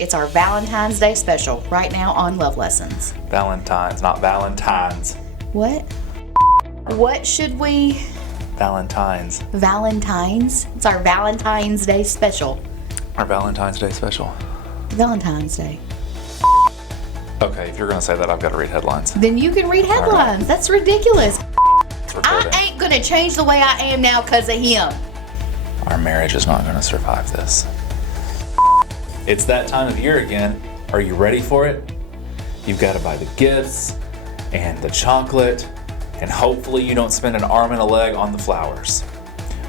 It's our Valentine's Day special right now on Love Lessons. Valentine's, not Valentines. What? What should we? Valentine's. Valentine's? It's our Valentine's Day special. Our Valentine's Day special. Valentine's Day. Okay, if you're going to say that, I've got to read headlines. Then you can read headlines. Right. That's ridiculous. I ain't going to change the way I am now because of him. Our marriage is not going to survive this. It's that time of year again. Are you ready for it? You've got to buy the gifts and the chocolate, and hopefully you don't spend an arm and a leg on the flowers.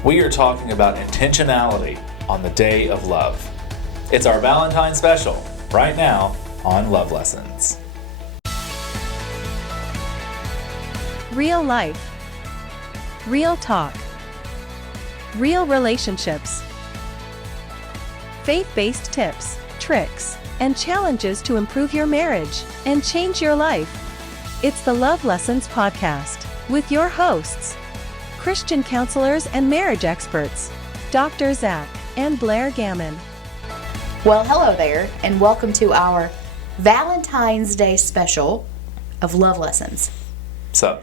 We are talking about intentionality on the day of love. It's our Valentine special right now on Love Lessons. Real life. Real talk. Real relationships. Faith-based tips, tricks, and challenges to improve your marriage and change your life. It's the Love Lessons podcast with your hosts, Christian counselors and marriage experts, Dr. Zach and Blaire Gammon. Well, hello there, and welcome to our Valentine's Day special of Love Lessons. So,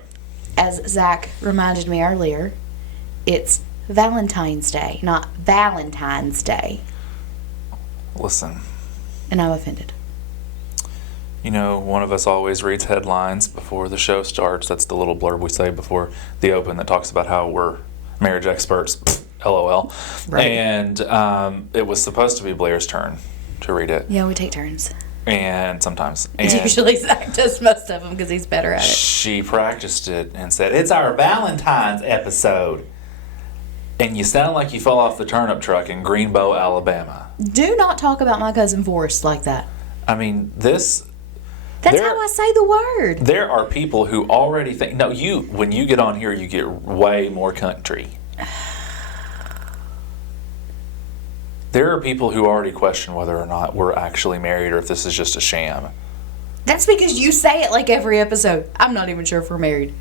as Zach reminded me earlier, it's Valentine's Day, not Valentine's Day. Listen. And I'm offended. You know, one of us always reads headlines before the show starts. That's the little blurb we say before the open that talks about how we're marriage experts. LOL. Right. And it was supposed to be Blaire's turn to read it. Yeah, we take turns. And sometimes. And usually Zach does most of them because he's better at it. She practiced it and said, "It's our Valentine's episode." And you sound like you fell off the turnip truck in Greenbow, Alabama. Do not talk about my cousin Forrest like that. I mean, That's how I say the word. There are people who already think, no, when you get on here, you get way more country. There are people who already question whether or not we're actually married or if this is just a sham. That's because you say it like every episode. I'm not even sure if we're married.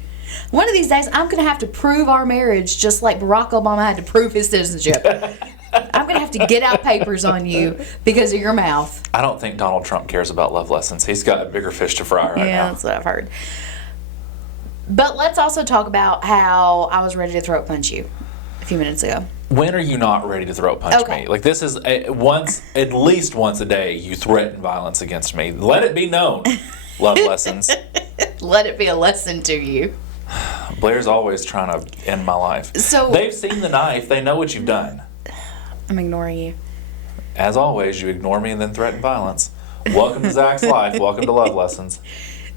One of these days, I'm going to have to prove our marriage just like Barack Obama had to prove his citizenship. I'm going to have to get out papers on you because of your mouth. I don't think Donald Trump cares about Love Lessons. He's got bigger fish to fry right now. Yeah, that's what I've heard. But let's also talk about how I was ready to throat punch you a few minutes ago. When are you not ready to throat punch me? Like, this is at least once a day you threaten violence against me. Let it be known, Love Lessons. Let it be a lesson to you. Blaire's always trying to end my life. So they've seen the knife. They know what you've done. I'm ignoring you. As always, you ignore me and then threaten violence. Welcome to Zach's life. Welcome to Love Lessons.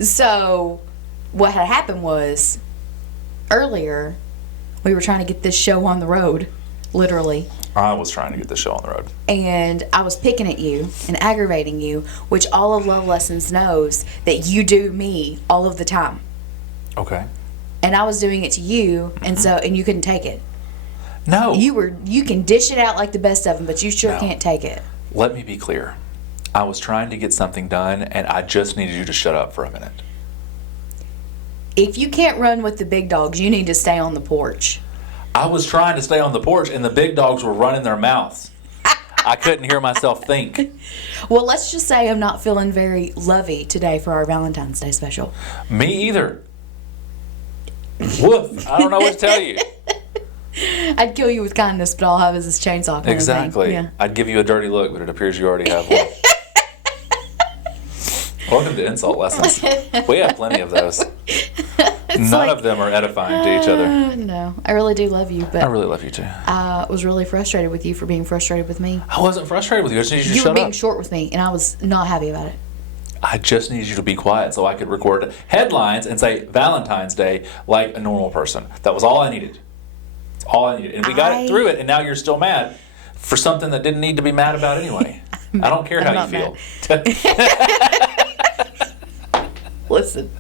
So what had happened was earlier we were trying to get this show on the road, literally. I was trying to get the show on the road. And I was picking at you and aggravating you, which all of Love Lessons knows that you do me all of the time. Okay. And I was doing it to you, and you couldn't take it. No. You can dish it out like the best of them, but you sure can't take it. Let me be clear. I was trying to get something done, and I just needed you to shut up for a minute. If you can't run with the big dogs, you need to stay on the porch. I was trying to stay on the porch, and the big dogs were running their mouths. I couldn't hear myself think. Well, let's just say I'm not feeling very lovey today for our Valentine's Day special. Me either. Woof. I don't know what to tell you. I'd kill you with kindness, but all I have is this chainsaw kind Exactly. of thing. Yeah. I'd give you a dirty look, but it appears you already have one. Welcome to Insult Lessons. We have plenty of those. None of them are edifying to each other. No, I really do love you, but I really love you too. I was really frustrated with you for being frustrated with me. I wasn't frustrated with you. I just needed you to You shut were being up. short with me, and I was not happy about it. I just needed you to be quiet so I could record headlines and say Valentine's Day like a normal person. That was all I needed. That's all I needed. And we got it through it, and now you're still mad for something that didn't need to be mad about anyway. I don't care how you feel. Listen,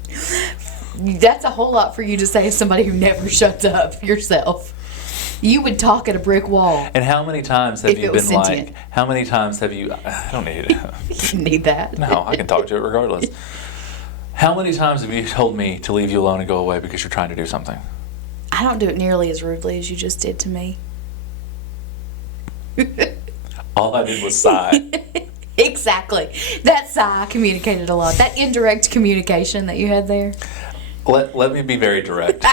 that's a whole lot for you to say as somebody who never shuts up yourself. You would talk at a brick wall. And how many times have you been sentient. like, how many times have you, I don't need it. You need that. No, I can talk to it regardless. How many times have you told me to leave you alone and go away because you're trying to do something? I don't do it nearly as rudely as you just did to me. All I did was sigh. Exactly. That sigh communicated a lot. That indirect communication that you had there. Let me be very direct.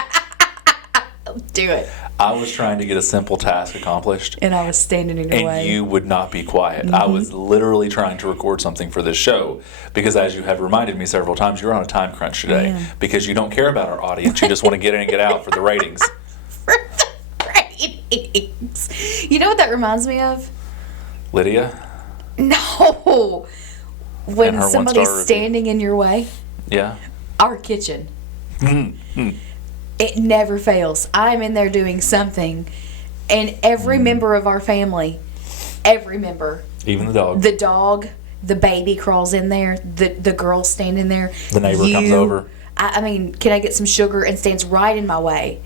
Do it. I was trying to get a simple task accomplished. And I was standing in your way. And you would not be quiet. I was literally trying to record something for this show because, as you have reminded me several times, you're on a time crunch today because you don't care about our audience. You just want to get in and get out for the ratings. For the ratings. You know what that reminds me of? Lydia? No. And When her somebody's one-star standing in your way. Yeah. Our kitchen. It never fails. I'm in there doing something, and every member of our family, every member, Even the dog, the baby crawls in there, the girl standing there, the neighbor comes over. I mean, can I get some sugar, and stands right in my way.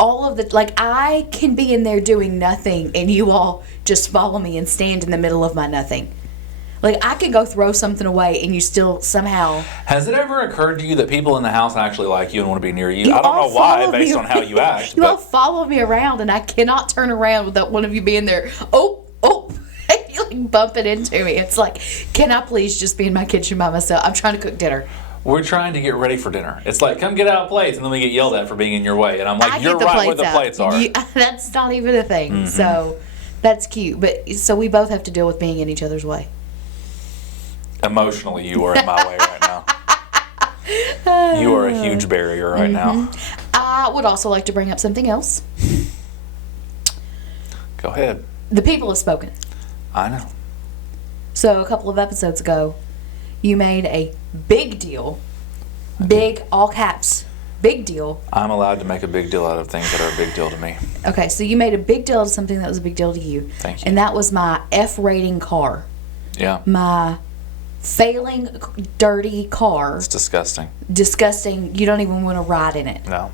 All of I can be in there doing nothing, and you all just follow me and stand in the middle of my nothing. Like, I could go throw something away, and you still somehow... Has it ever occurred to you that people in the house actually like you and want to be near you? I don't know why, based on how you act. You all follow me around, and I cannot turn around without one of you being there. Oh, and you like bumping into me. It's like, can I please just be in my kitchen by myself? I'm trying to cook dinner. We're trying to get ready for dinner. It's like, come get out plates, and then we get yelled at for being in your way. And I'm like, you're right where the plates are. That's not even a thing. So, that's cute. But so we both have to deal with being in each other's way. Emotionally, you are in my way right now. You are a huge barrier right now. I would also like to bring up something else. Go ahead. The people have spoken. I know. So a couple of episodes ago, you made a big deal. Big, all caps, big deal. I'm allowed to make a big deal out of things that are a big deal to me. Okay, so you made a big deal out of something that was a big deal to you. Thank you. And that was my F rating car. Yeah. My failing, dirty car. It's disgusting. Disgusting. You don't even want to ride in it. No.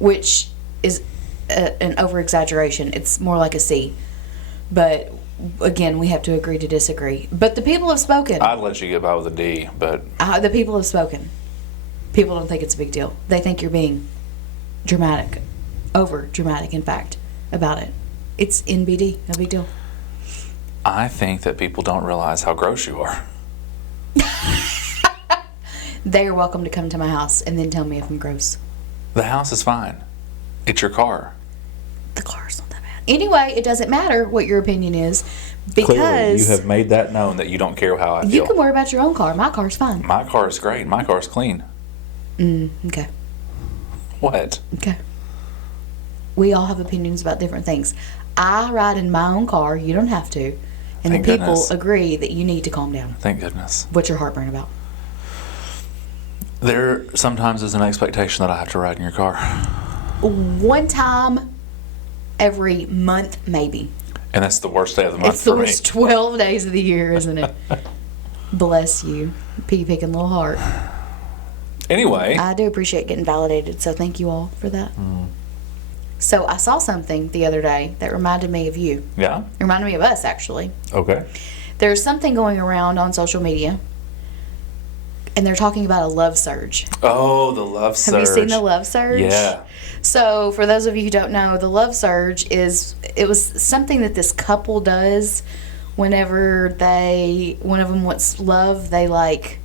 Which is an over-exaggeration. It's more like a C. But, again, we have to agree to disagree. But the people have spoken. I'd let you get by with a D, but... The people have spoken. People don't think it's a big deal. They think you're being dramatic. Over-dramatic, in fact, about it. It's NBD. No big deal. I think that people don't realize how gross you are. They are welcome to come to my house and then tell me if I'm gross. The house is fine. It's your car. The car's not that bad. Anyway, it doesn't matter what your opinion is because... Clearly, you have made that known that you don't care how I feel. You can worry about your own car. My car's fine. My car is great. My car's clean. Okay. What? Okay. We all have opinions about different things. I ride in my own car. You don't have to. And Thank the people goodness. agree that you need to calm down. Thank goodness. What's your heartburn about? There sometimes is an expectation that I have to ride in your car. One time every month, maybe. And that's the worst day of the month It's the for me. worst 12 days of the year, isn't it? Bless you. Pea-picking little heart. Anyway. I do appreciate getting validated, so thank you all for that. So I saw something the other day that reminded me of you. Yeah? It reminded me of us, actually. Okay. There's something going around on social media, and they're talking about a love surge. Oh, the love surge. Have you seen the love surge? Yeah. So, for those of you who don't know, the love surge it was something that this couple does whenever one of them wants love, they like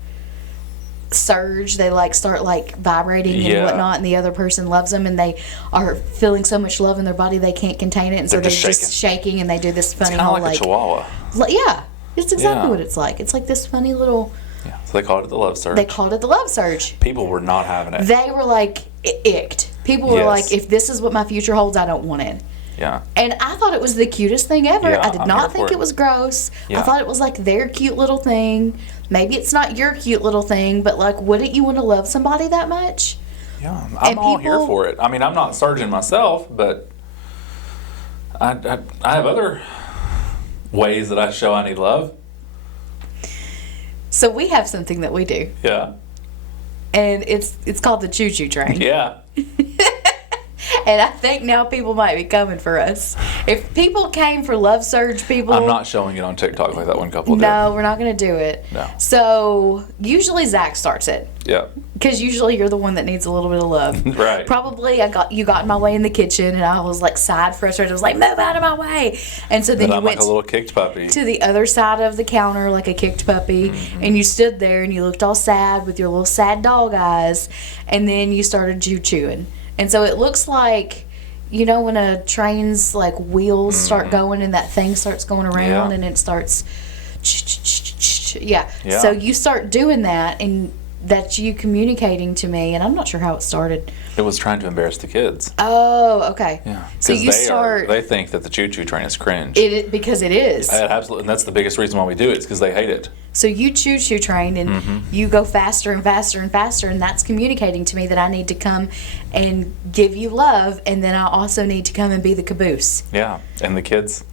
surge, they like start like vibrating and whatnot, and the other person loves them, and they are feeling so much love in their body they can't contain it, and so they're just shaking, and they do this funny It's kind whole of like a chihuahua. Yeah, it's exactly what it's like. It's like this funny little... Yeah, so they called it the love surge. They called it the love surge. People were not having it. They were like, icked. People were like, if this is what my future holds, I don't want it. Yeah. And I thought it was the cutest thing ever. Yeah, I did not think it was gross. Yeah. I thought it was like their cute little thing. Maybe it's not your cute little thing, but like, wouldn't you want to love somebody that much? Yeah, I'm all here for it. I mean, I'm not surging myself, but I have other ways that I show I need love. So we have something that we do. Yeah. And it's called the choo-choo train. Yeah. And I think now people might be coming for us. If people came for Love Surge people... I'm not showing it on TikTok like that one couple did. No, we're not going to do it. No. So, usually Zach starts it. Yeah. Because usually you're the one that needs a little bit of love. Right. Probably you got in my way in the kitchen, and I was like side frustrated. I was like, move out of my way. And so then you I'm went like a little kicked puppy. to the other side of the counter like a kicked puppy, and you stood there and you looked all sad with your little sad dog eyes, and then you started chewing. And so it looks like, you know, when a train's like wheels start going and that thing starts going around and it starts yeah. So you start doing that, and that's you communicating to me, and I'm not sure how it started. It was trying to embarrass the kids. Oh, okay. Yeah. So you They think that the choo-choo train is cringe. Because it is. Absolutely, and that's the biggest reason why we do it. It's because they hate it. So you choo-choo train, and you go faster and faster and faster, and that's communicating to me that I need to come and give you love, and then I also need to come and be the caboose. Yeah, and the kids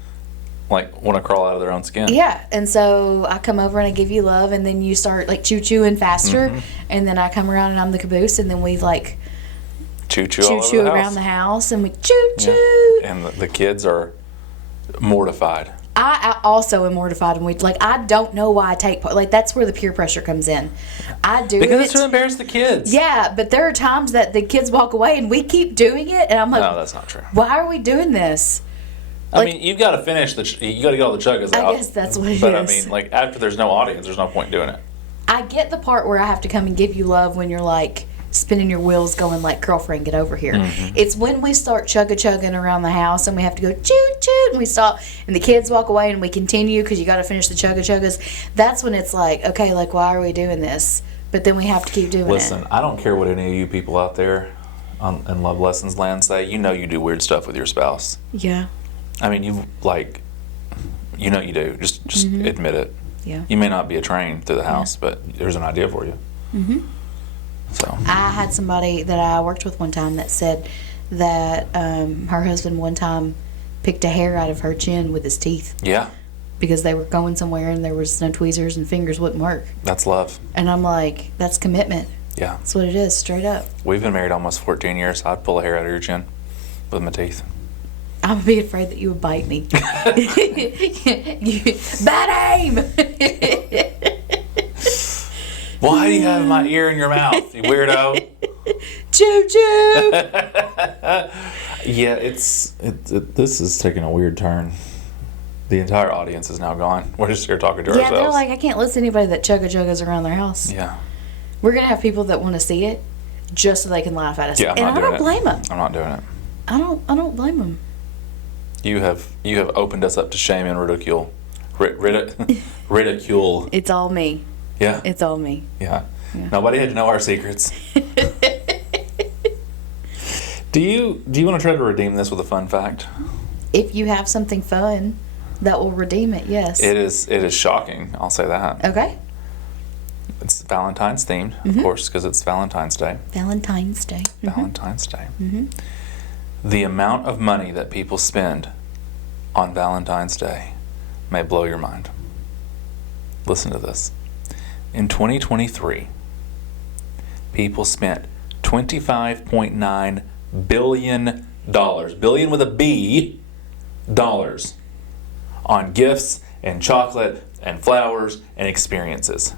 like want to crawl out of their own skin. Yeah, and so I come over and I give you love, and then you start like choo-chooing faster, and then I come around and I'm the caboose, and then we like choo-choo choo-choo around the house, and we choo-choo. Yeah. And the kids are mortified. I also am mortified, and I don't know why I take part. Like, that's where the peer pressure comes in. I do because it it's to embarrass the kids. Yeah, but there are times that the kids walk away and we keep doing it, and I'm like, no, that's not true. Why are we doing this? I mean, you've got to finish you got to get all the chuggas out. I guess that's what it is. But I mean, like, after there's no audience, there's no point doing it. I get the part where I have to come and give you love when you're like spinning your wheels going like, girlfriend, get over here. It's when we start chugging around the house and we have to go choo-choo, and we stop and the kids walk away and we continue because you got to finish the chuggas. That's when it's like, okay, like, why are we doing this? But then we have to keep doing it. Listen, I don't care what any of you people out there in Love Lessons land say. You know you do weird stuff with your spouse. Yeah. I mean, you do. Just admit it. Yeah. You may not be a train through the house, but there's an idea for you. So I had somebody that I worked with one time that said that her husband one time picked a hair out of her chin with his teeth. Yeah. Because they were going somewhere and there was no tweezers and fingers wouldn't work. That's love. And I'm like, that's commitment. Yeah. That's what it is, straight up. We've been married almost 14 years. I'd pull a hair out of your chin with my teeth. I would be afraid that you would bite me. Bad aim! Why do you have my ear in your mouth, you weirdo? Choo choo! Yeah, this is taking a weird turn. The entire audience is now gone. We're just here talking to ourselves. Yeah, they're like, I can't listen to anybody that chuggas around their house. Yeah. We're going to have people that want to see it just so they can laugh at us. Yeah, and I don't blame them. I'm not doing it. I don't blame them. You have opened us up to shame and ridicule. Ridicule. It's all me. Yeah. It's all me. Yeah. Nobody had to know our secrets. Do you want to try to redeem this with a fun fact? If you have something fun that will redeem it, yes. It is shocking. I'll say that. Okay. It's Valentine's themed, of course, because it's Valentine's Day. Valentine's Day. Valentine's Day. The amount of money that people spend on Valentine's Day may blow your mind. Listen to this. In 2023, people spent $25.9 billion, billion with a B, dollars, on gifts and chocolate and flowers and experiences.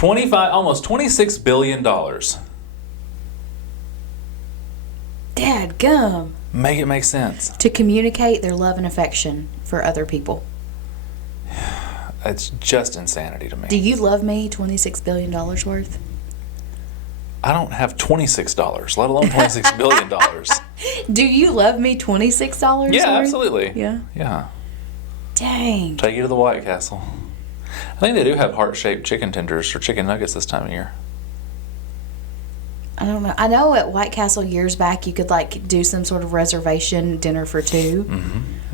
Almost $26 billion. Dadgum. Make it make sense. To communicate their love and affection for other people. It's just insanity to me. Do you love me $26 billion worth? I don't have $26, let alone $26 billion. Do you love me $26 Yeah, worth? absolutely. Yeah. Yeah. Dang. Take you to the White Castle. I think they do have heart-shaped chicken tenders or chicken nuggets this time of year. I don't know. I know at White Castle years back you could like do some sort of reservation dinner for two.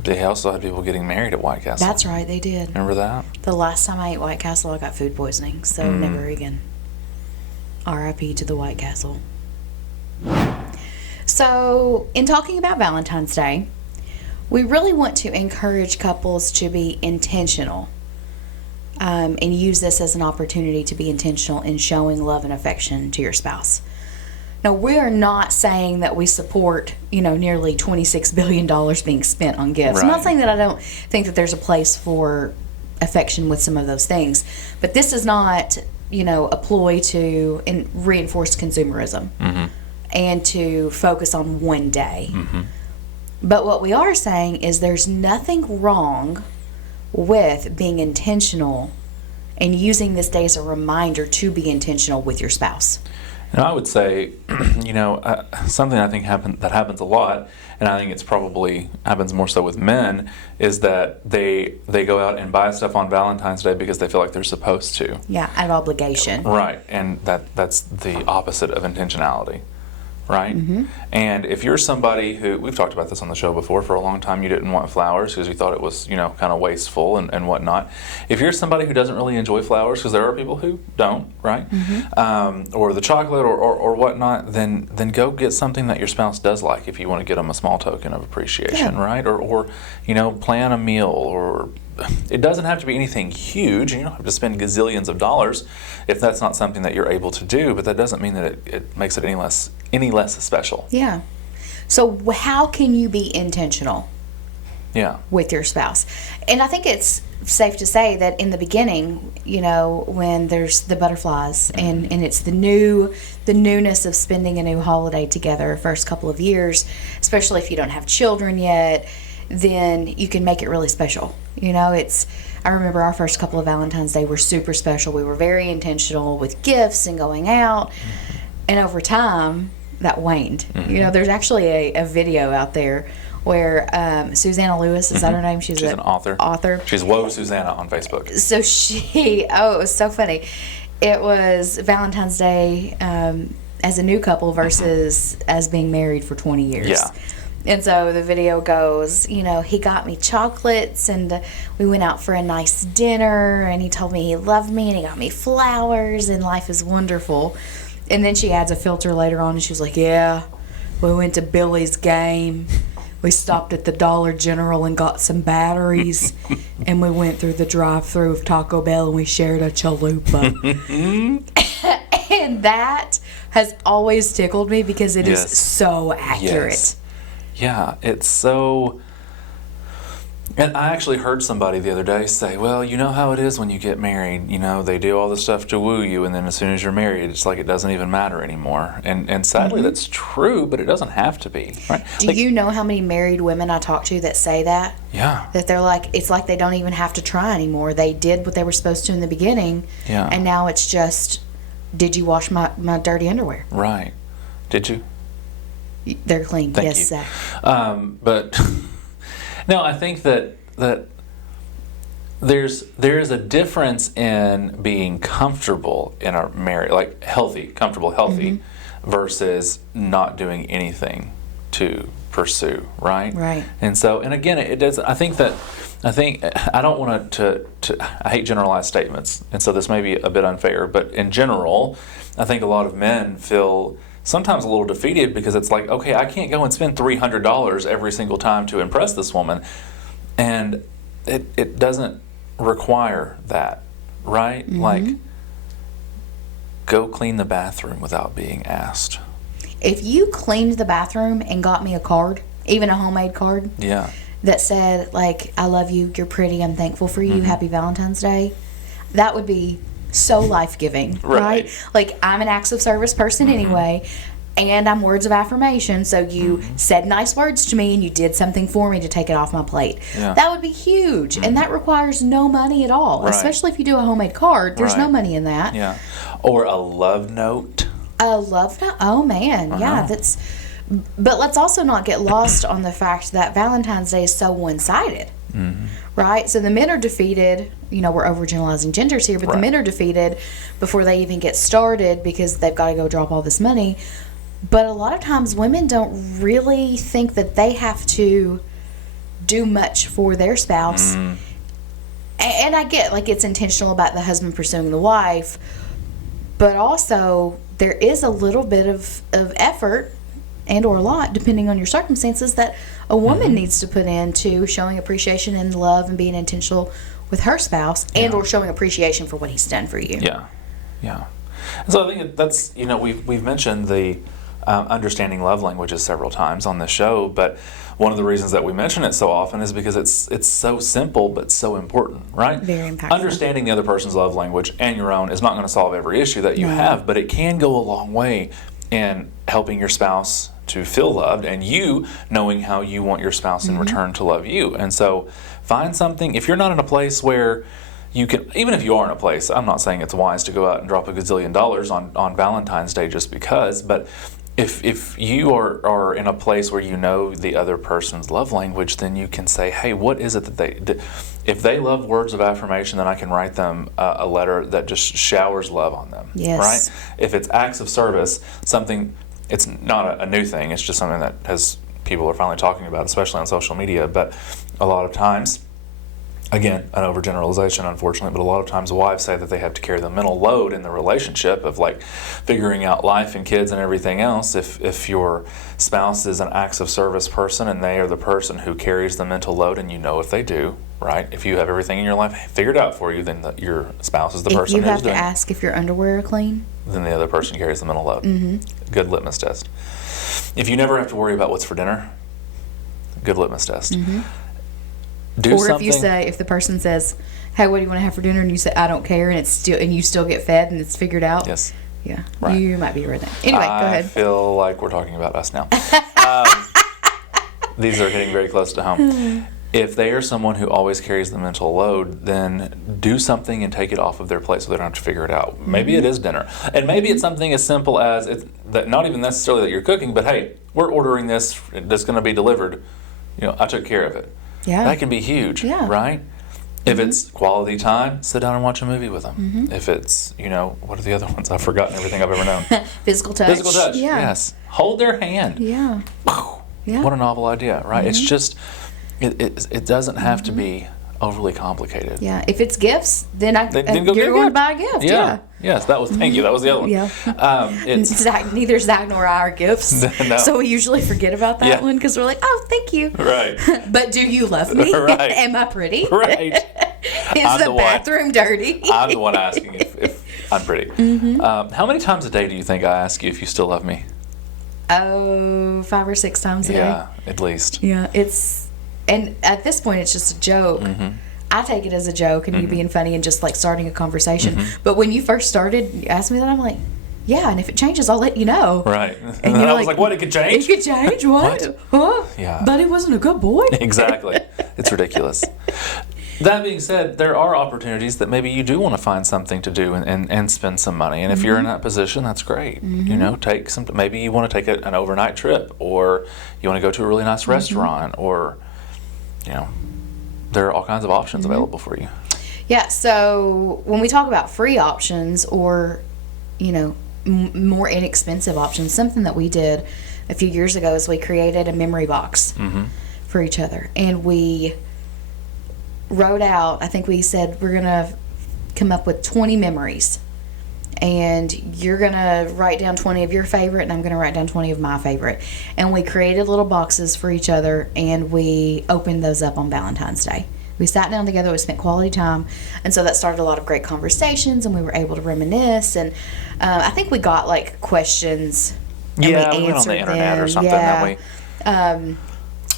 They also had people getting married at White Castle. That's right, they did. Remember that? The last time I ate White Castle, I got food poisoning, so never again. R.I.P. to the White Castle. So, in talking about Valentine's Day, we really want to encourage couples to be intentional and use this as an opportunity to be intentional in showing love and affection to your spouse. Now, we are not saying that we support, nearly $26 billion being spent on gifts. I'm not Right. saying that I don't think that there's a place for affection with some of those things. But this is not, a ploy to reinforce consumerism and to focus on one day. But what we are saying is there's nothing wrong with being intentional and using this day as a reminder to be intentional with your spouse. And I would say, something I think that happens a lot, and I think it's probably happens more so with men, is that they go out and buy stuff on Valentine's Day because they feel like they're supposed to. Yeah, out of obligation. Right, and that's the opposite of intentionality. Right? And if you're somebody who, we've talked about this on the show before, for a long time you didn't want flowers because you thought it was, kind of wasteful and whatnot. If you're somebody who doesn't really enjoy flowers, because there are people who don't, right? Or the chocolate or whatnot, then go get something that your spouse does like if you want to get them a small token of appreciation, right? Or plan a meal, or it doesn't have to be anything huge. You don't have to spend gazillions of dollars if that's not something that you're able to do, but that doesn't mean that it makes it any less special. Yeah. So how can you be intentional with your spouse? And I think it's safe to say that in the beginning, when there's the butterflies and it's the newness of spending a new holiday together, first couple of years, especially if you don't have children yet, then you can make it really special. I remember our first couple of Valentine's Day were super special. We were very intentional with gifts and going out. And over time, that waned. There's actually a video out there where Susanna Lewis, is that her name? She's an author. She's Whoa Susanna on Facebook. So it was so funny. It was Valentine's Day as a new couple versus as being married for 20 years. Yeah. And so the video goes, he got me chocolates and we went out for a nice dinner and he told me he loved me and he got me flowers and life is wonderful. And then she adds a filter later on and she was like, yeah, we went to Billy's game. We stopped at the Dollar General and got some batteries and we went through the drive-thru of Taco Bell and we shared a chalupa. And that has always tickled me because it is so accurate. Yes. Yeah, it's so... And I actually heard somebody the other day say, well, you know how it is when you get married. They do all this stuff to woo you, and then as soon as you're married, it's like it doesn't even matter anymore. And sadly, that's true, but it doesn't have to be. Right? Do you know how many married women I talk to that say that? Yeah. That they're like, it's like they don't even have to try anymore. They did what they were supposed to in the beginning, and now it's just, did you wash my dirty underwear? Right. Did you? They're clean. Thank yes, you. Zach. But no, I think that there is a difference in being comfortable in our marriage, like comfortable, healthy, versus not doing anything to pursue, right? Right. And so, and again, it does. I don't want to. I hate generalized statements, and so this may be a bit unfair, but in general, I think a lot of men feel sometimes a little defeated because it's like, okay, I can't go and spend $300 every single time to impress this woman. And it doesn't require that, right? Like, go clean the bathroom without being asked. If you cleaned the bathroom and got me a card, even a homemade card, that said, like, I love you, you're pretty, I'm thankful for you, happy Valentine's Day, that would be so life-giving, right? Like, I'm an acts of service person anyway, and I'm words of affirmation, so you said nice words to me and you did something for me to take it off my plate. That would be huge, and that requires no money at all, especially if you do a homemade card. There's no money in that. Yeah. Or a love note. A love note? Oh, man. Yeah, that's... But let's also not get lost on the fact that Valentine's Day is so one-sided. Right? So the men are defeated. We're overgeneralizing genders here, but the men are defeated before they even get started because they've got to go drop all this money. But a lot of times women don't really think that they have to do much for their spouse. And I get, like, it's intentional about the husband pursuing the wife, but also there is a little bit of effort and or a lot, depending on your circumstances, that a woman needs to put into showing appreciation and love and being intentional with her spouse and or showing appreciation for what he's done for you. Yeah. So I think that's, we've mentioned the understanding love languages several times on this show, but one of the reasons that we mention it so often is because it's so simple but so important, right? Very impactful. Understanding the other person's love language and your own is not going to solve every issue that you have, but it can go a long way in helping your spouse to feel loved and you knowing how you want your spouse in return to love you. And so find something. If you're not in a place where you can, even if you are in a place, I'm not saying it's wise to go out and drop a gazillion dollars on Valentine's Day just because, but if you are in a place where you know the other person's love language, then you can say, hey, what is it that if they love words of affirmation, then I can write them a letter that just showers love on them. Yes. Right? If it's acts of service, something, it's not a new thing, it's just something that people are finally talking about, especially on social media, but a lot of times, again, an overgeneralization, unfortunately, but a lot of times wives say that they have to carry the mental load in the relationship of like figuring out life and kids and everything else. If your spouse is an acts of service person and they are the person who carries the mental load, and you know if they do, right? If you have everything in your life figured out for you, then your spouse is the person who's doing it. If you have to ask if your underwear are clean, then the other person carries the mental load. Good litmus test. If you never have to worry about what's for dinner, good litmus test. Do or something. if the person says, hey, what do you want to have for dinner? And you say, I don't care, and you still get fed and it's figured out. Yes. Yeah. Right. You might be a redneck. Anyway, go ahead. I feel like we're talking about us now. These are hitting very close to home. If they are someone who always carries the mental load, then do something and take it off of their plate so they don't have to figure it out. Maybe it is dinner. And maybe it's something as simple as, that not even necessarily that you're cooking, but hey, we're ordering this, that's going to be delivered. I took care of it. Yeah. That can be huge, right? If it's quality time, sit down and watch a movie with them. If it's, what are the other ones? I've forgotten everything I've ever known. Physical touch. Physical touch, Yeah. yes. Hold their hand. Yeah. Yeah. What a novel idea, right? It's just, it doesn't have to be overly complicated. Yeah. If it's gifts, then Then go get you're a going to gift. buy a gift. Yeah. Yes, thank you. That was the other one. Yeah. It's Neither Zach nor I are gifts. No. So we usually forget about that one because we're like, oh, thank you. right. But do you love me? Right. Am I pretty? Right. Is I'm the the one. bathroom dirty? I'm the one asking if I'm pretty. How many times a day do you think I ask you if you still love me? Oh, 5 or 6 times a day. Yeah, at least. Yeah, and at this point, it's just a joke. I take it as a joke and you being funny and just like starting a conversation. But when you first started, you asked me that, I'm like, yeah, and if it changes, I'll let you know. Right. And I you're was like, what? It could change? It could change? What? Huh? Yeah. But he wasn't a good boy. Exactly. It's ridiculous. That being said, there are opportunities that maybe you do want to find something to do and spend some money. And if you're in that position, that's great. Take maybe you want to take an overnight trip, or you want to go to a really nice restaurant, or, there are all kinds of options available for you. Yeah, so when we talk about free options or, more inexpensive options, something that we did a few years ago is we created a memory box for each other. And we wrote out, I think we said we're going to come up with 20 memories. And you're going to write down 20 of your favorite, and I'm going to write down 20 of my favorite. And we created little boxes for each other, and we opened those up on Valentine's Day. We sat down together, we spent quality time, and so that started a lot of great conversations, and we were able to reminisce. And I think we got, questions, and we went on the internet or something, didn't we?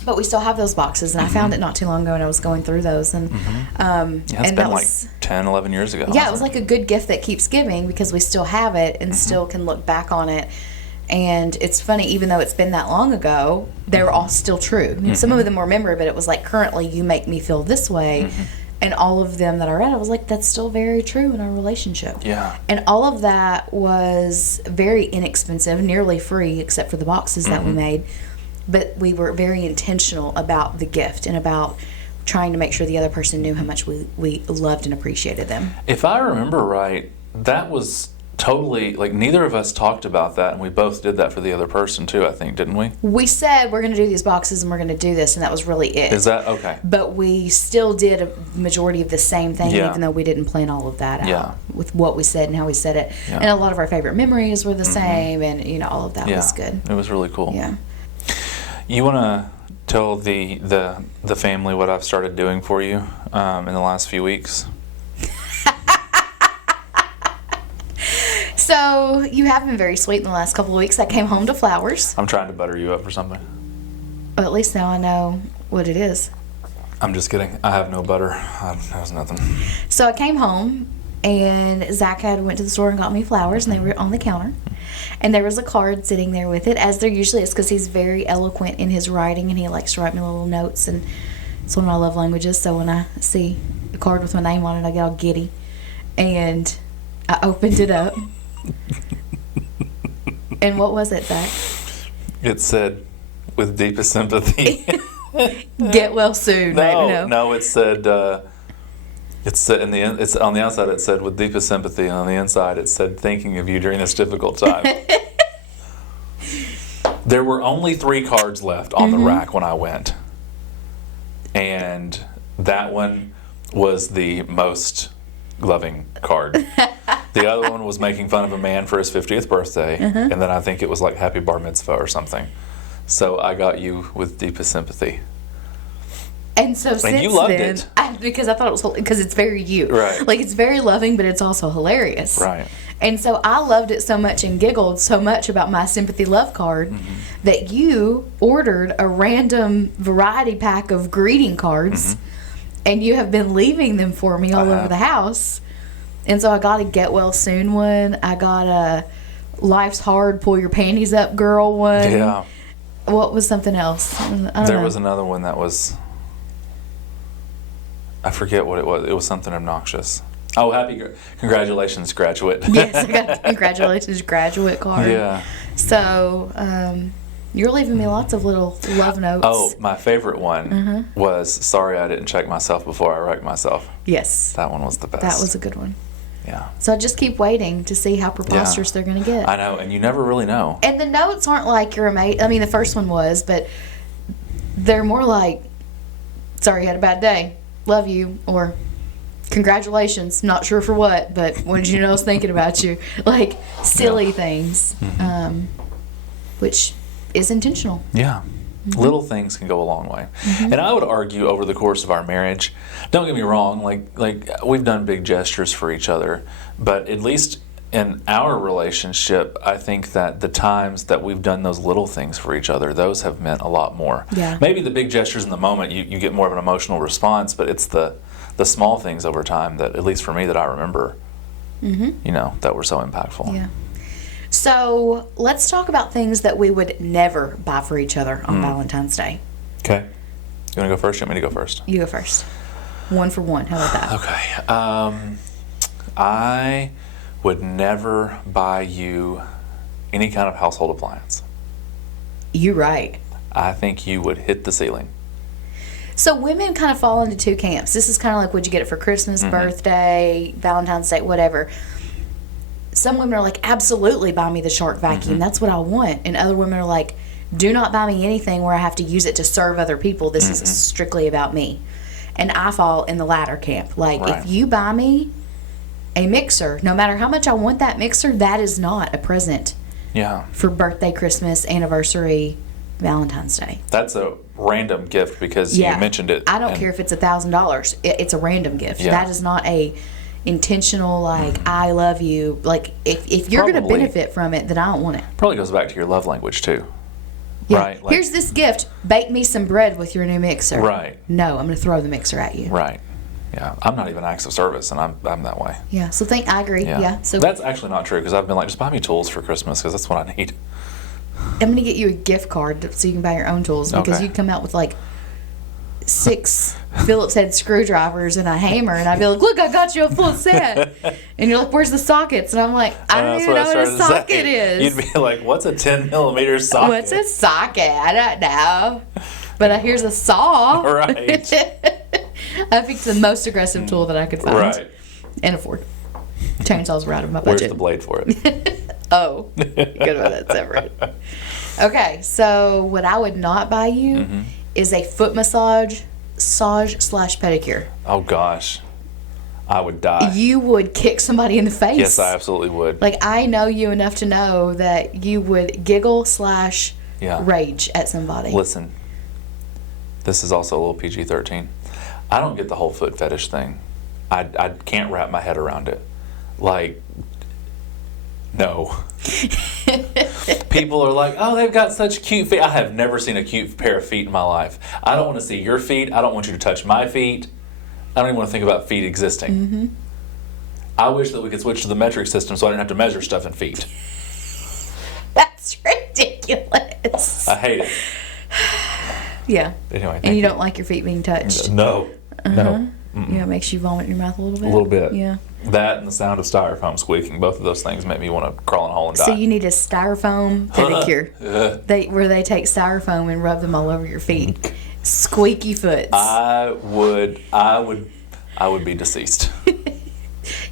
But we still have those boxes, and I found it not too long ago, and I was going through those. And it's been 10, 11 years ago. Yeah, it was like a good gift that keeps giving because we still have it and still can look back on it. And it's funny, even though it's been that long ago, they're all still true. Some of them were memory, but it was like, currently you make me feel this way. And all of them that I read, I was like, that's still very true in our relationship. Yeah. And all of that was very inexpensive, nearly free, except for the boxes that we made. But we were very intentional about the gift and about trying to make sure the other person knew how much we loved and appreciated them. If I remember right, that was totally, neither of us talked about that, and we both did that for the other person too, I think, didn't we? We said we're going to do these boxes and we're going to do this, and that was really it. Is that okay? But we still did a majority of the same thing, even though we didn't plan all of that out with what we said and how we said it. Yeah. And a lot of our favorite memories were the same, and all of that was good. It was really cool. Yeah. You want to tell the family what I've started doing for you in the last few weeks? So you have been very sweet in the last couple of weeks. I came home to flowers. I'm trying to butter you up for something. Well, at least now I know what it is. I'm just kidding. I have no butter. That was nothing. So I came home, and Zach went to the store and got me flowers, and they were on the counter. And there was a card sitting there with it, as there usually is, because he's very eloquent in his writing, and he likes to write me little notes, and it's one of my love languages. So when I see a card with my name on it, I get all giddy. And I opened it up. And what was it, Zach? It said, "With deepest sympathy." Get well soon. No, it said. It's on the outside. It said, "With deepest sympathy," and on the inside, it said, "Thinking of you during this difficult time." There were only 3 cards left on the rack when I went, and that one was the most loving card. The other one was making fun of a man for his 50th birthday, and then I think it was like Happy Bar Mitzvah or something. So I got you with deepest sympathy. And so since you loved then, it. because I thought it was, because it's very you. Right. Like, it's very loving, but it's also hilarious. Right. And so I loved it so much and giggled so much about my sympathy love card that you ordered a random variety pack of greeting cards, and you have been leaving them for me all over the house. And so I got a get well soon one. I got a life's hard, pull your panties up girl one. Yeah. What was something else? I don't There know. was another one that was, I forget what it was. It was something obnoxious. Oh, congratulations, graduate. Yes, I got a congratulations graduate card. Yeah. So, you're leaving me lots of little love notes. Oh, my favorite one was, "Sorry I didn't check myself before I wrecked myself." Yes. That one was the best. That was a good one. Yeah. So I just keep waiting to see how preposterous they're going to get. I know, and you never really know. And the notes aren't like you're amazing. I mean, the first one was, but they're more like, "Sorry you had a bad day. Love you," or "Congratulations. Not sure for what, but wanted you to know I was thinking about you." Like, silly things, which is intentional. Yeah. Little things can go a long way. And I would argue over the course of our marriage, don't get me wrong, like we've done big gestures for each other, but at least in our relationship, I think that the times that we've done those little things for each other, those have meant a lot more. Yeah. Maybe the big gestures in the moment, you get more of an emotional response, but it's the small things over time that, at least for me, that I remember, that were so impactful. Yeah. So let's talk about things that we would never buy for each other on Valentine's Day. Okay. You want to go first? You want me to go first? You go first. 1 for 1. How about that? Okay. I would never buy you any kind of household appliance. You're right. I think you would hit the ceiling. So women kind of fall into 2 camps. This is kind of like, would you get it for Christmas, birthday, Valentine's Day, whatever. Some women are like, absolutely buy me the Shark vacuum. That's what I want. And other women are like, do not buy me anything where I have to use it to serve other people. This is strictly about me. And I fall in the latter camp. Like, if you buy me a mixer, no matter how much I want that mixer, that is not a present for birthday, Christmas, anniversary, Valentine's Day. That's a random gift because you mentioned it. I don't care if it's $1,000. It's a random gift. That is not a intentional, like, I love you. Like, if you're going to benefit from it, then I don't want it. Probably goes back to your love language too. Yeah. Right? Like, here's this gift. Bake me some bread with your new mixer. Right. No, I'm going to throw the mixer at you. Right. Yeah. I'm not even acts of service, and I'm that way. Yeah. So I agree. Yeah. So that's actually not true because I've been like, just buy me tools for Christmas because that's what I need. I'm going to get you a gift card so you can buy your own tools because you come out with like 6 Phillips head screwdrivers and a hammer, and I'd be like, look, I got you a full set. And you're like, where's the sockets? And I'm like, I don't even know what a socket is. You'd be like, what's a 10 millimeter socket? What's a socket? I don't know. But here's a saw. Right. I picked the most aggressive tool that I could find. Right. And afford. Chainsaws were out of my Where's budget. the blade for it? Oh, good about that separate. Okay, so what I would not buy you is a foot massage / pedicure. Oh gosh, I would die. You would kick somebody in the face. Yes, I absolutely would. Like, I know you enough to know that you would giggle / rage at somebody. Listen, this is also a little PG-13. I don't get the whole foot fetish thing. I can't wrap my head around it. Like, No. People are like, oh, they've got such cute feet. I have never seen a cute pair of feet in my life. I don't want to see your feet. I don't want you to touch my feet. I don't even want to think about feet existing. Mm-hmm. I wish that we could switch to the metric system so I didn't have to measure stuff in feet. That's ridiculous. I hate it. Yeah. Anyway, and you don't like your feet being touched? No. No. Yeah, it makes you vomit in your mouth a little bit? A little bit. Yeah. That and the sound of styrofoam squeaking, both of those things make me want to crawl in a hole and die. So you need a styrofoam pedicure. Where they take styrofoam and rub them all over your feet. Squeaky foots. I would be deceased.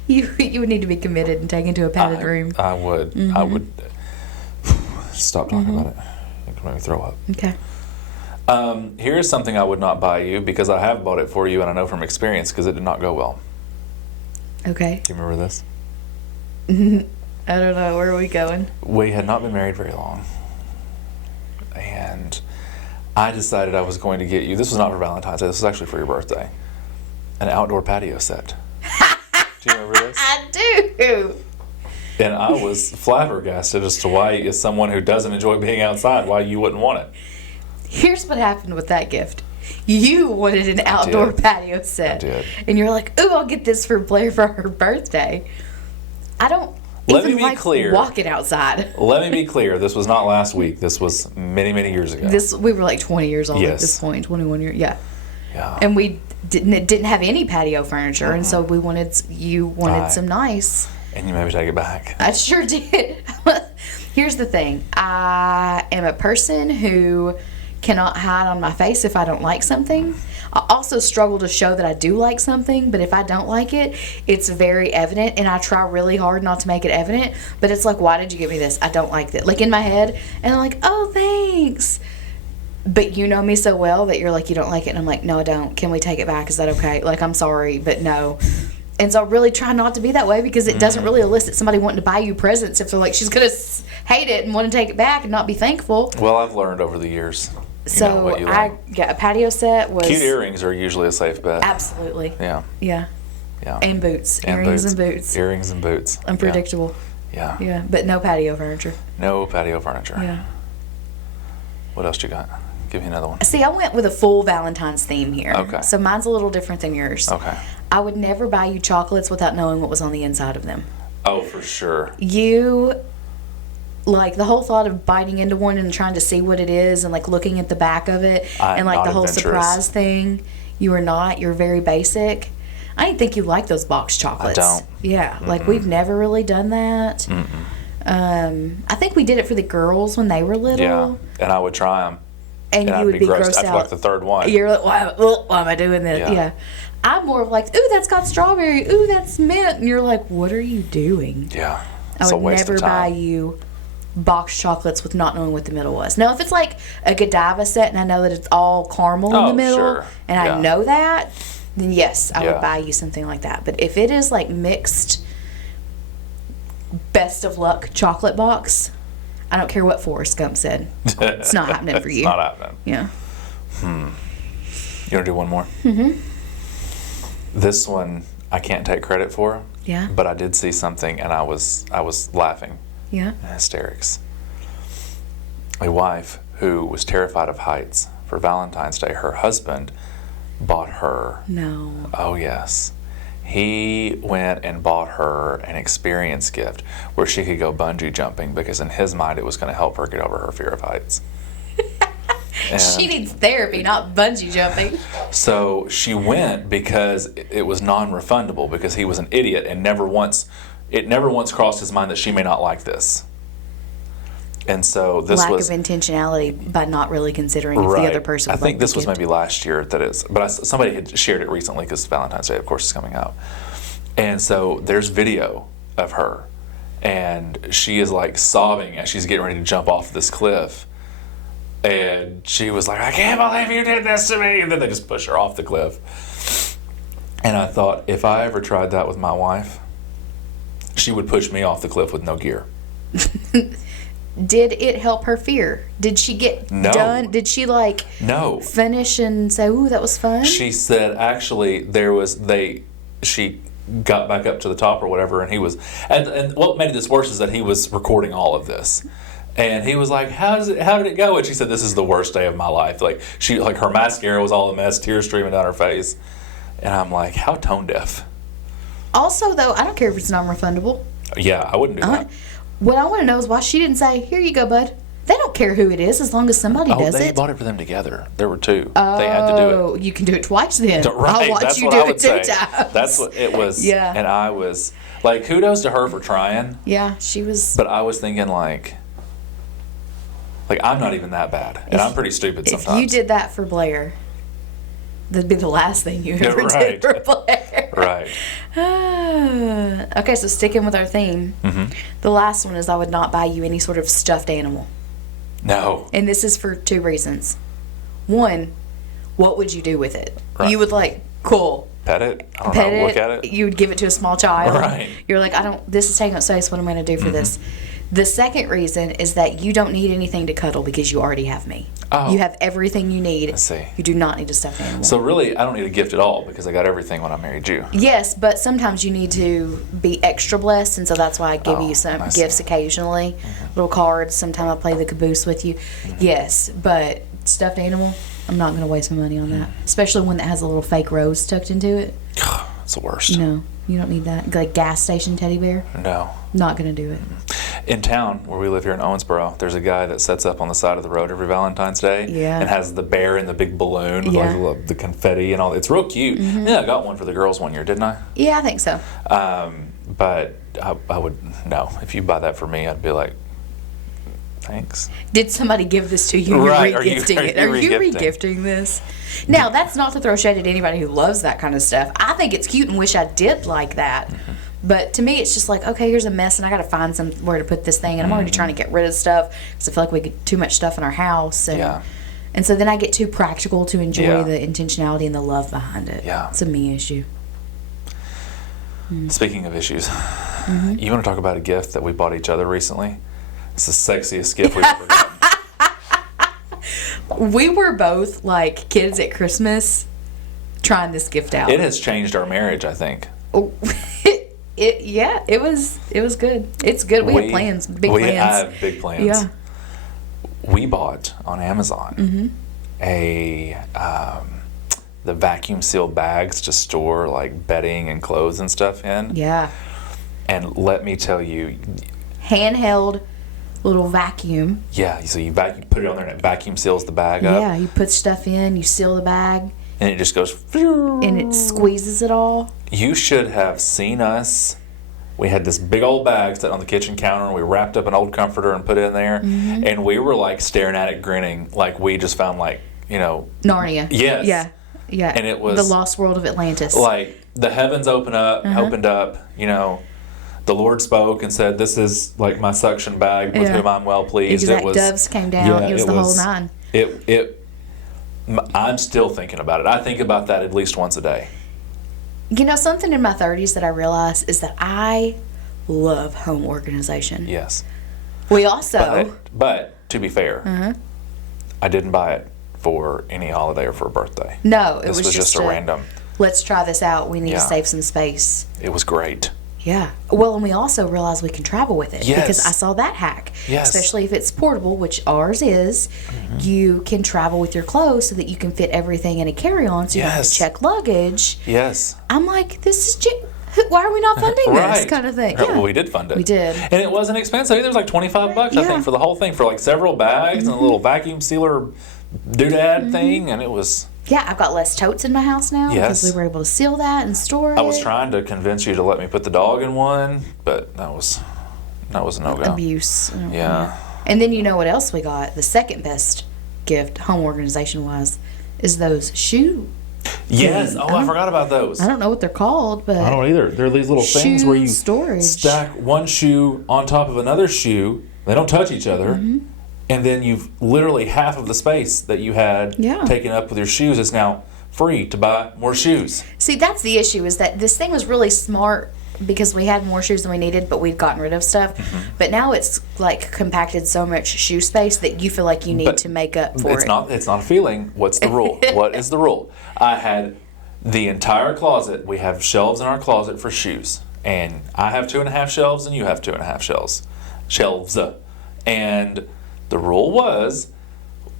You would need to be committed and taken to a padded room. I would. Mm-hmm. I would. Stop talking about it. It can make me throw up. Okay. Here's something I would not buy you because I have bought it for you and I know from experience because it did not go well. Okay. Do you remember this? I don't know. Where are we going? We had not been married very long. And I decided I was going to get you, this was not for Valentine's Day, this was actually for your birthday, an outdoor patio set. Do you remember this? I do. And I was flabbergasted as to why, as someone who doesn't enjoy being outside, why you wouldn't want it. Here's what happened with that gift. You wanted an outdoor patio set. I did. And you're like, ooh, I'll get this for Blaire for her birthday. I don't Let even me be like clear. walking outside. Let me be clear. This was not last week. This was many, many years ago. We were like 20 years old at Yes. this point, 21 years. Yeah. Yeah. And we didn't have any patio furniture, and so you wanted some nice. And you made me take it back. I sure did. Here's the thing. I am a person who cannot hide on my face if I don't like something. I also struggle to show that I do like something, but if I don't like it, it's very evident, and I try really hard not to make it evident, but it's like, why did you give me this? I don't like it. Like in my head, and I'm like, oh, thanks. But you know me so well that you're like, you don't like it, and I'm like, no, I don't. Can we take it back? Is that okay? Like, I'm sorry, but no. And so I really try not to be that way because it doesn't really elicit somebody wanting to buy you presents if they're like, she's going to hate it and want to take it back and not be thankful. Well, I've learned over the years. So what you like. a patio set was... Cute earrings are usually a safe bet. Absolutely. Yeah. Yeah. Yeah. And boots. Earrings and boots. Earrings and boots. Unpredictable. Yeah. Yeah. But no patio furniture. No patio furniture. Yeah. What else you got? Give me another one. See, I went with a full Valentine's theme here. Okay. So mine's a little different than yours. Okay. I would never buy you chocolates without knowing what was on the inside of them. Oh, for sure. You... Like, the whole thought of biting into one and trying to see what it is and, like, looking at the back of it and, like, the whole surprise thing, you are not. You're very basic. I didn't think you liked those box chocolates. I don't. Yeah. Like, we've never really done that. I think we did it for the girls when they were little. Yeah. And I would try them. And you I'd would be grossed after out. like the third one. You're like, why am I doing this? Yeah. I'm more of like, ooh, that's got strawberry. Ooh, that's mint. And you're like, what are you doing? Yeah. I would never buy you box chocolates with not knowing what the middle was. Now, if it's like a Godiva set and I know that it's all caramel in the middle, and I know that, then yes, I would buy you something like that. But if it is like mixed best of luck chocolate box, I don't care what Forrest Gump said. It's not happening for you. It's not happening. Yeah. You want to do one more? Mm-hmm. This one I can't take credit for. Yeah. But I did see something and I was laughing. Yeah. In hysterics. A wife who was terrified of heights for Valentine's Day, her husband bought her. No. Oh, yes. He went and bought her an experience gift where she could go bungee jumping because in his mind it was going to help her get over her fear of heights. She needs therapy, not bungee jumping. So she went because it was non-refundable because he was an idiot and never once crossed his mind that she may not like this. And so this lack was of intentionality by not really considering if the other person would I think like this the was gift. maybe last year that it's, but somebody had shared it recently because Valentine's Day, of course, is coming out. And so there's video of her, and she is like sobbing as she's getting ready to jump off this cliff. And she was like, I can't believe you did this to me. And then they just push her off the cliff. And I thought, if I ever tried that with my wife, she would push me off the cliff with no gear. Did it help her fear? Did she get done? Did she finish and say, ooh, that was fun? She said, actually, she got back up to the top or whatever, and he was, and what made this worse is that he was recording all of this. And he was like, how did it go? And she said, this is the worst day of my life. Like, her mascara was all a mess, tears streaming down her face. And I'm like, how tone deaf. Also, though, I don't care if it's non-refundable. Yeah, I wouldn't do that. What I want to know is why she didn't say, here you go, bud. They don't care who it is as long as somebody does They it. bought it for them together. There were two. They had to do it. Oh, you can do it twice then. Right, I'll watch that's you what do I it would 2 say. times. That's what it was. Yeah. And I was like, kudos to her for trying. Yeah, she was. But I was thinking like I'm not even that bad, and I'm pretty stupid sometimes. If you did that for Blaire, that'd be the last thing you ever did for Blaire. Right. Okay, so sticking with our theme, the last one is I would not buy you any sort of stuffed animal. No. And this is for 2 reasons. One, what would you do with it? Right. You would cool. Pet it? I don't Pet know. it. Look at it? You would give it to a small child. Right. You're like, this is taking up space. What am I going to do for this? The second reason is that you don't need anything to cuddle because you already have me. Oh. You have everything you need. I see. You do not need a stuffed animal. So really, I don't need a gift at all because I got everything when I married you. Yes, but sometimes you need to be extra blessed, and so that's why I give you some gifts occasionally. Little cards. Sometimes I play the caboose with you. Yes, but stuffed animal, I'm not going to waste my money on that. Especially one that has a little fake rose tucked into it. It's the worst. No, you don't need that. Like gas station teddy bear. No. Not going to do it. In town, where we live here in Owensboro, there's a guy that sets up on the side of the road every Valentine's Day and has the bear in the big balloon with the confetti and all. It's real cute. Yeah, I got one for the girls one year, didn't I? Yeah, I think so. But I would, no. If you buy that for me, I'd be like, thanks. Did somebody give this to you? Right. You're regifting it. Are you regifting this? Now, that's not to throw shade at anybody who loves that kind of stuff. I think it's cute and wish I did like that. But to me, it's just like, okay, here's a mess, and I got to find somewhere to put this thing. And I'm already trying to get rid of stuff because I feel like we get too much stuff in our house. And so then I get too practical to enjoy the intentionality and the love behind it. Yeah. It's a me issue. Speaking of issues, you want to talk about a gift that we bought each other recently? It's the sexiest gift we've ever gotten. We were both like kids at Christmas trying this gift out. It has changed our marriage, I think. It was good. It's good. We have plans, big plans. I have big plans. Yeah. We bought on Amazon the vacuum sealed bags to store like bedding and clothes and stuff in. Yeah. And let me tell you, handheld little vacuum. Yeah, so you put it on there and it vacuum seals the bag up. Yeah, you put stuff in, you seal the bag. And it just goes. And it squeezes it all. You should have seen us. We had this big old bag set on the kitchen counter, and we wrapped up an old comforter and put it in there. And we were like staring at it, grinning, like we just found Narnia. Yes. Yeah. Yeah. And it was the lost world of Atlantis. Like the heavens opened up. The Lord spoke and said, "This is like my suction bag with whom I'm well pleased." Exact doves came down. It was the whole nine. I'm still thinking about it. I think about that at least once a day. Something in my 30s that I realized is that I love home organization. Yes. We also... But to be fair, I didn't buy it for any holiday or for a birthday. No, This was just a random... Let's try this out. We need to save some space. It was great. Yeah. Well, and we also realized we can travel with it. Yes. Because I saw that hack. Yes. Especially if it's portable, which ours is. You can travel with your clothes so that you can fit everything in a carry-on so you don't have to check luggage. Yes. I'm like, this is... Why are we not funding this kind of thing? Yeah. Well, we did fund it. We did. And it wasn't expensive. It was like $25, I think, for the whole thing, for like several bags and a little vacuum sealer doodad thing, and it was... Yeah, I've got less totes in my house now because we were able to seal that and store it. I was trying to convince you to let me put the dog in one, but that was a no-go. Abuse. Yeah. And then you know what else we got? The second best gift, home organization-wise, is those shoe Yes. things. I forgot about those. I don't know what they're called, but... I don't either. They're these little things where you storage. stack one shoe on top of another shoe. They don't touch each other. And then you've literally half of the space that you had taken up with your shoes is now free to buy more shoes. See, that's the issue, is that this thing was really smart because we had more shoes than we needed, but we'd gotten rid of stuff. But now it's like compacted so much shoe space that you feel like you need to make up for it. It's not a feeling. What's the rule? What is the rule? I had The entire closet, we have shelves in our closet for shoes. And I have 2.5 shelves and you have 2.5 shelves. And the rule was,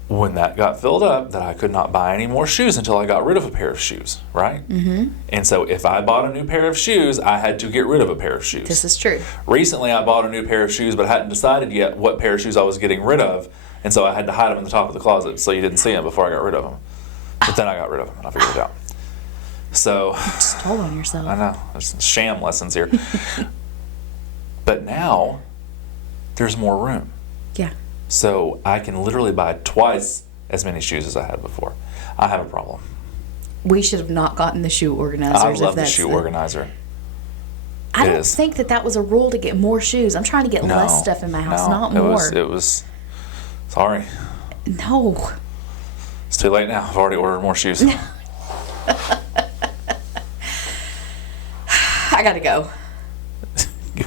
when that got filled up, that I could not buy any more shoes until I got rid of a pair of shoes, right? Mm-hmm. And so if I bought a new pair of shoes, I had to get rid of a pair of shoes. This is true. Recently, I bought a new pair of shoes, but I hadn't decided yet what pair of shoes I was getting rid of. And so I had to hide them in the top of the closet so you didn't see them before I got rid of them. But then I got rid of them and I figured it out. So, You just told on yourself. I know, there's sham lessons here. But now, there's more room. Yeah. So I can literally buy twice as many shoes as I had before. I have a problem. We should have not gotten the shoe organizers. I love the shoe organizer. I don't think that was a rule to get more shoes. I'm trying to get less stuff in my house, not more. It was, sorry. No. It's too late now. I've already ordered more shoes. I gotta go.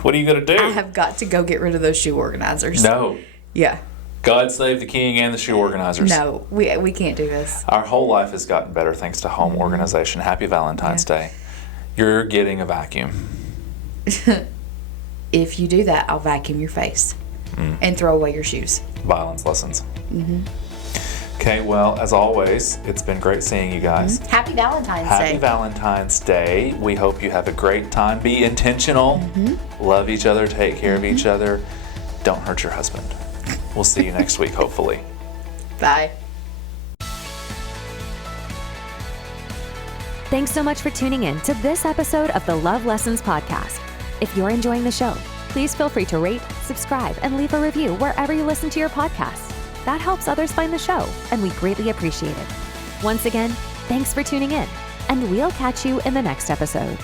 What are you going to do? I have got to go get rid of those shoe organizers. No. Yeah. God save the king and the shoe organizers. No, we can't do this. Our whole life has gotten better thanks to home organization. Happy Valentine's Day. You're getting a vacuum. If you do that, I'll vacuum your face and throw away your shoes. Violence lessons. Okay, well, as always, it's been great seeing you guys. Happy Valentine's Day. Happy Valentine's Day. We hope you have a great time. Be intentional. Love each other. Take care of each other. Don't hurt your husband. We'll see you next week, hopefully. Bye. Thanks so much for tuning in to this episode of the Love Lessons Podcast. If you're enjoying the show, please feel free to rate, subscribe, and leave a review wherever you listen to your podcasts. That helps others find the show, and we greatly appreciate it. Once again, thanks for tuning in, and we'll catch you in the next episode.